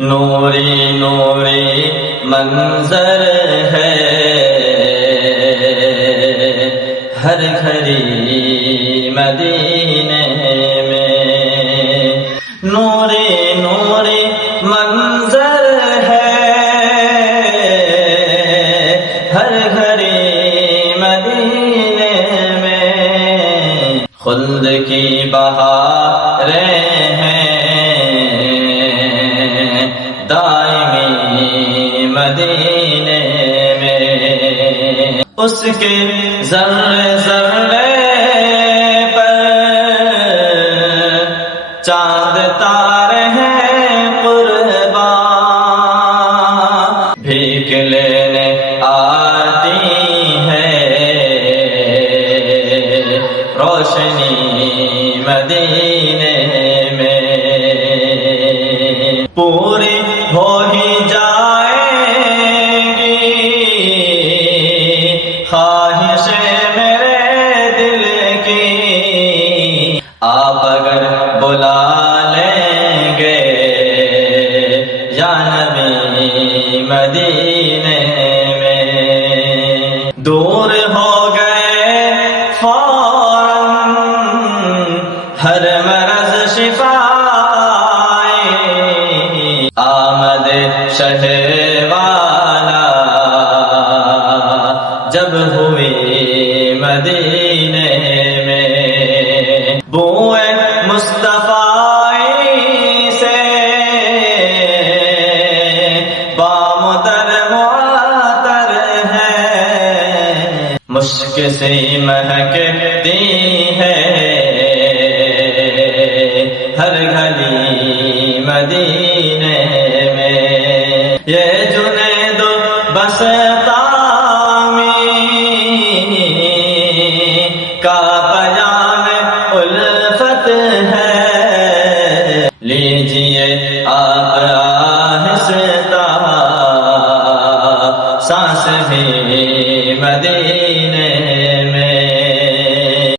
نوری نوری منظر ہے ہر گھڑی مدینے میں، نوری نوری منظر ہے ہر گھڑی مدینے میں، خلد کی بہاریں ہیں دائمی مدینے میں، اس کے ذرے ذرے پر چاند تارے ہیں قربان، بھیک لینے آتی ہے روشنی مدینے میں، پوری ہو ہی جائیں گی خواہش میرے دل کی، آپ اگر بلا لیں گے یا نبی مدینے میں، دور ہو گئے فوراً ہر مرض شفا، آمد شہ والا جب ہوئی مدینے میں، بوئے مصطفیٰ سے بامدر معطر ہے، مشک سے مہکتی ہے ہر گلی مدینے میں، یہ جنید بسطامی کا پیام الفت ہے، لیجیے آپ آہستہ سانس بھی مدینے میں،